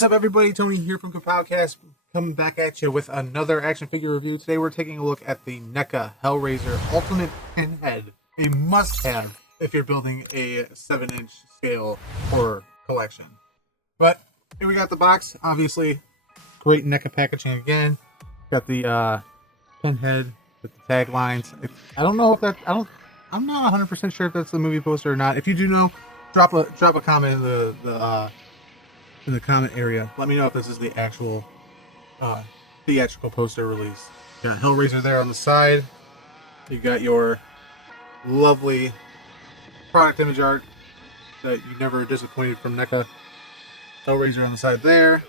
What's up, everybody? Tony here from Kapowcast, coming back at you with another action figure review. Today we're taking a look at the Neca Hellraiser Ultimate Pinhead, a must-have if you're building a 7-inch scale horror collection. But here we got the box, obviously. Great Neca packaging again. Got the Pinhead with the taglines. I don't know if that, I'm not 100% sure if that's the movie poster or not. If you do know, drop a comment in the comment area. Let me know if this is the actual theatrical poster release. You got Hellraiser there on the side. You got your lovely product image art that you never disappointed from NECA. Hellraiser on the side there.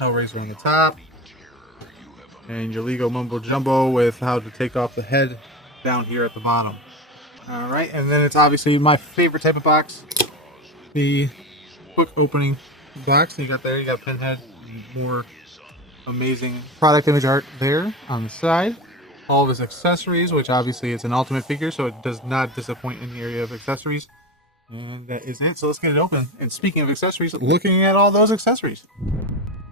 Hellraiser on the top. And your Lego mumbo jumbo with how to take off the head down here at the bottom. Alright, and then it's obviously my favorite type of box. The book opening box. You got Pinhead, more amazing product image art there on the side. All of his accessories, which obviously it's an ultimate figure, so it does not disappoint in the area of accessories. And that is it. So let's get it open. And speaking of accessories, looking at all those accessories.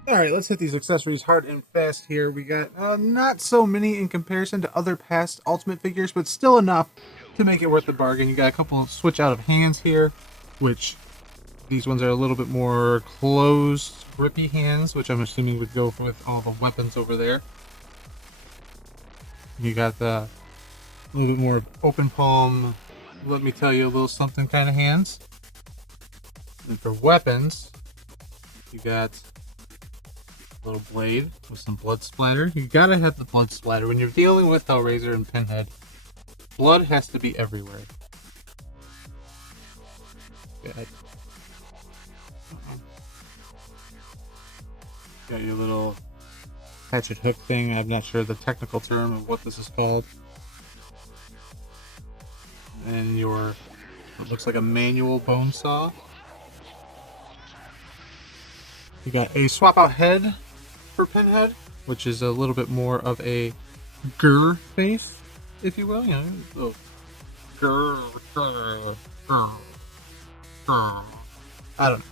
Alright, let's hit these accessories hard and fast here. We got not so many in comparison to other past ultimate figures, but still enough to make it worth the bargain. You got a couple of switch out of hands here, which these ones are a little bit more closed, grippy hands, which I'm assuming would go with all the weapons over there. You got the little bit more open palm, let me tell you a little something kind of hands. And for weapons, you got a little blade with some blood splatter. You gotta have the blood splatter. When you're dealing with Hellraiser and Pinhead, blood has to be everywhere. Good. Got your little hatchet hook thing. I'm not sure the technical term of what this is called. And your, it looks like a manual bone saw. You got a swap out head for Pinhead, which is a little bit more of a grr face, if you will. You know, little grr. I don't know.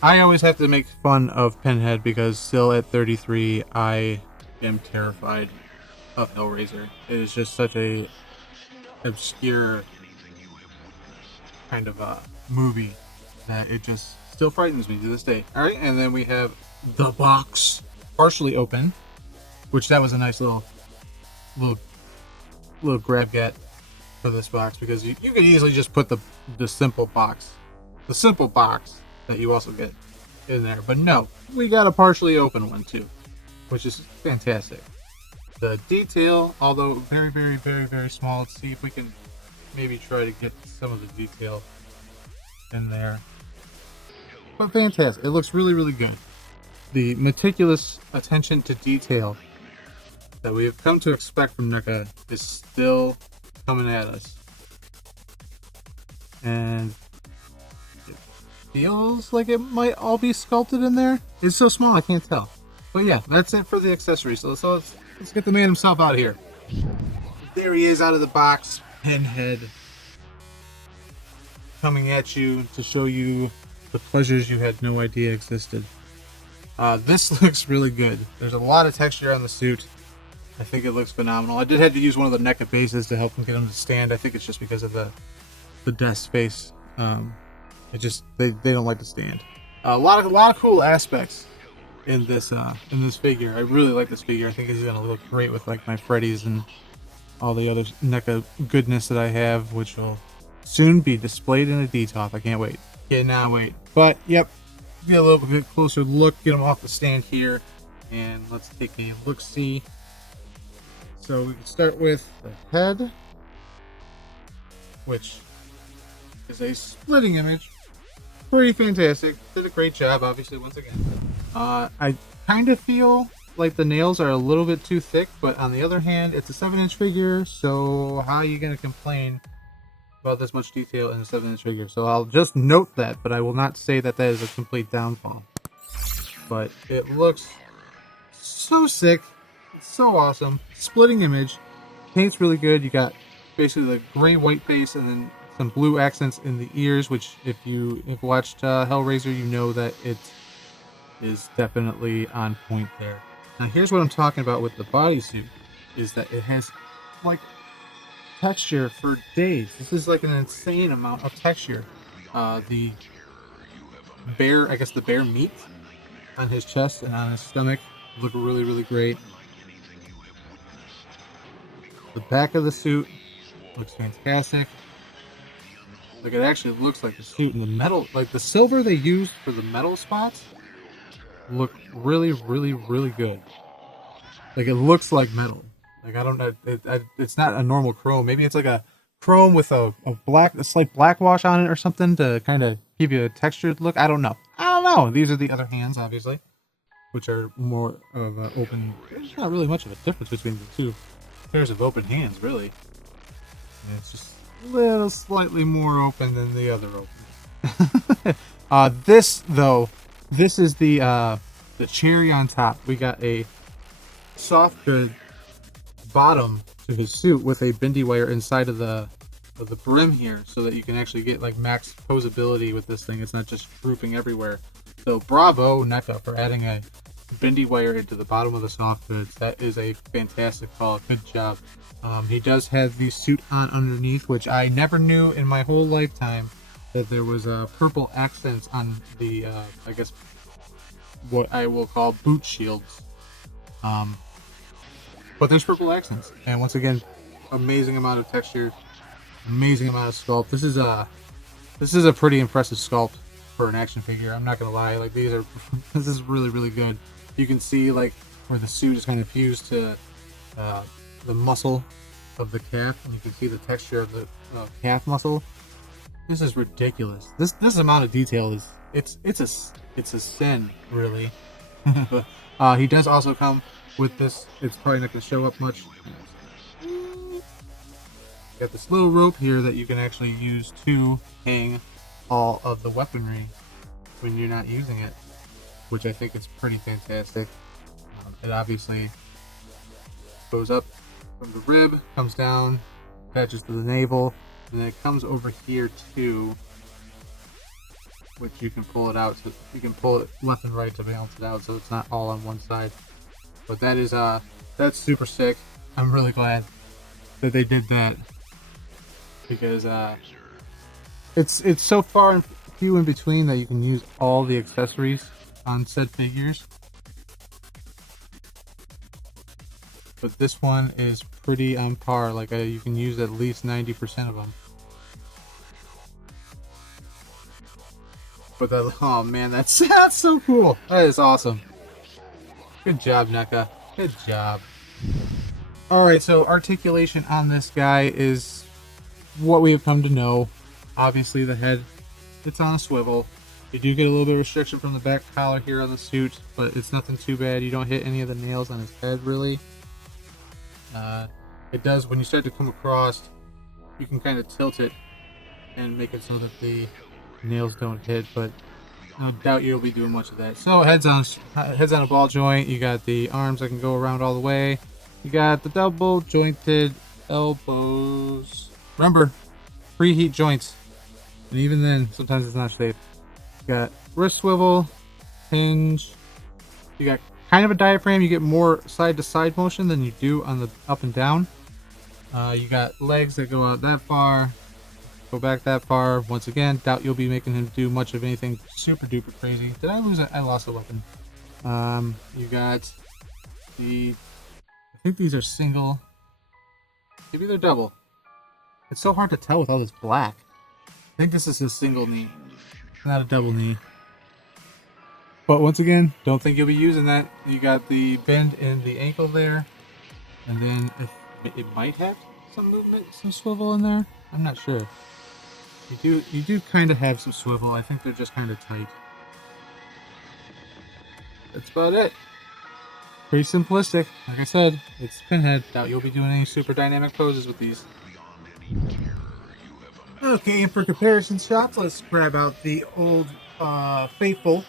I always have to make fun of Pinhead because still at 33, I am terrified of Hellraiser. It is just such a obscure kind of movie that it just still frightens me to this day. All right, and then we have the box partially open, which that was a nice little grab get for this box because you could easily just put the simple box that you also get in there, but no, we got a partially open one too, which is fantastic. The detail, although very, very, very, very small. Let's see if we can maybe try to get some of the detail in there. But fantastic. It looks really, really good. The meticulous attention to detail that we have come to expect from NECA is still coming at us. And feels like it might all be sculpted in there. It's so small I can't tell. But yeah, that's it for the accessories. So let's get the man himself out here. There he is out of the box. Pinhead coming at you to show you the pleasures you had no idea existed. This looks really good. There's a lot of texture on the suit. I think it looks phenomenal. I did have to use one of the NECA bases to help him get him to stand. I think it's just because of the desk space. It just they don't like to stand. A lot of cool aspects in this figure. I really like this figure. I think he's gonna look great with like my Freddy's and all the other NECA goodness that I have, which will soon be displayed in a DTOF. I can't wait. Cannot wait. But yep, get a little bit closer look. Get him off the stand here, and let's take a look-see. So we can start with the head, which is a splitting image. Pretty fantastic. Did a great job, obviously, once again. I kind of feel like the nails are a little bit too thick, but on the other hand, it's a 7-inch figure, so how are you going to complain about this much detail in a 7-inch figure? So I'll just note that, but I will not say that that is a complete downfall. But it looks so sick. It's so awesome. Splitting image. Paint's really good. You got basically the gray-white base and then some blue accents in the ears, which if you have watched Hellraiser, you know that it is definitely on point there. Now here's what I'm talking about with the bodysuit, is that it has like texture for days. This is like an insane amount of texture. The bear, I guess the bear meat on his chest and on his stomach look really, really great. The back of the suit looks fantastic. Like it actually looks like the suit, and the metal, like the silver they used for the metal spots, look really, really, really good. Like it looks like metal. Like I don't know, it's not a normal chrome. Maybe it's like a chrome with a slight black wash on it or something to kind of give you a textured look. I don't know. These are the other hands, obviously, which are more of an open. There's not really much of a difference between the two pairs of open hands, really. And it's just a little slightly more open than the other open. This though, this is the cherry on top. We got a soft good bottom to his suit with a bendy wire inside of the brim here, so that you can actually get like max posability with this thing. It's not just drooping everywhere. So bravo Neca for adding a bendy wire into the bottom of the soft goods. That is a fantastic call. Good job. He does have the suit on underneath, which I never knew in my whole lifetime that there was purple accents on the I guess what I will call boot shields. But there's purple accents, and once again, amazing amount of texture, amazing amount of sculpt. This is a pretty impressive sculpt for an action figure. I'm not gonna lie, like these are this is really, really good. You can see like where the suit is kind of fused to the muscle of the calf, and you can see the texture of the calf muscle. This is ridiculous. This amount of detail is it's a sin, really. He does also come with this. It's probably not going to show up much. Got this little rope here that you can actually use to hang all of the weaponry when you're not using it, which I think is pretty fantastic. It obviously goes up from the rib, comes down, attaches to the navel, and then it comes over here too, which you can pull it out. So you can pull it left and right to balance it out, so it's not all on one side. But that is that's super sick. I'm really glad that they did that, because it's so far and few in between that you can use all the accessories on said figures. But this one is pretty on par. Like you can use at least 90% of them. But that, oh man, that's so cool. That is awesome. Good job, Neca. Good job. Alright, so articulation on this guy is what we have come to know. Obviously, the head, it's on a swivel. You do get a little bit of restriction from the back collar here on the suit, but it's nothing too bad. You don't hit any of the nails on his head, really. It does, when you start to come across, you can kind of tilt it and make it so that the nails don't hit, but I doubt you'll be doing much of that. So heads on a ball joint. You got the arms that can go around all the way. You got the double jointed elbows. Remember, preheat joints, and even then, sometimes it's not safe. You got wrist swivel, hinge. You got kind of a diaphragm. You get more side to side motion than you do on the up and down. You got legs that go out that far. Go back that far. Once again, doubt you'll be making him do much of anything super duper crazy. Did I lose it? I lost a weapon. You got the, I think these are single. Maybe they're double. It's so hard to tell with all this black. I think this is a single knee, not a double knee. But once again, don't think you'll be using that. You got the bend in the ankle there, and then it might have some movement, some swivel in there. I'm not sure. You do kind of have some swivel. I think they're just kind of tight. That's about it. Pretty simplistic. Like I said, it's Pinhead. Doubt you'll be doing any super dynamic poses with these. Okay, and for comparison shots, let's grab out the old faithful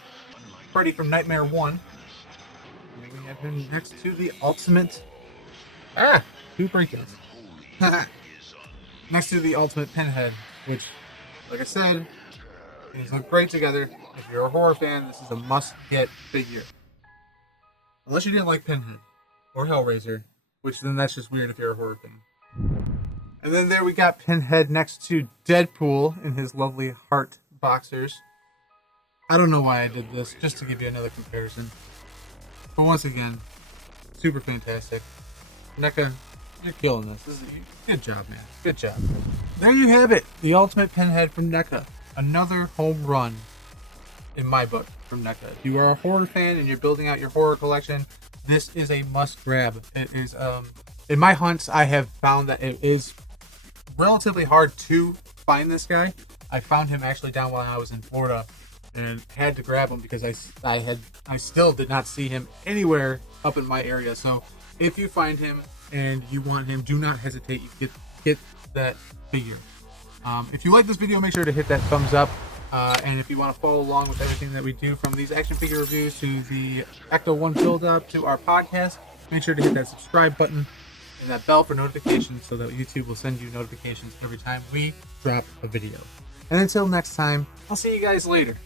Freddy from Nightmare 1. And we have him next to the ultimate... two break-ins. Next to the ultimate Pinhead which, like I said, these look great together. If you're a horror fan, this is a must-get figure. Unless you didn't like Pinhead or Hellraiser, which then that's just weird if you're a horror fan. And then there we got Pinhead next to Deadpool in his lovely heart boxers. I don't know why I did this, just to give you another comparison. But once again, super fantastic. Neca, you're killing this. Good job, man. Good job. There you have it. The ultimate Pinhead from Neca. Another home run in my book from Neca. If you are a horror fan and you're building out your horror collection, this is a must grab. It is, in my hunts, I have found that it is relatively hard to find this guy. I found him actually down while I was in Florida and had to grab him because I still did not see him anywhere up in my area. So if you find him and you want him, do not hesitate. You get that figure. If you like this video, make sure to hit that thumbs up. And if you want to follow along with everything that we do, from these action figure reviews to the Ecto 1 build up to our podcast, make sure to hit that subscribe button and that bell for notifications so that YouTube will send you notifications every time we drop a video. And until next time, I'll see you guys later.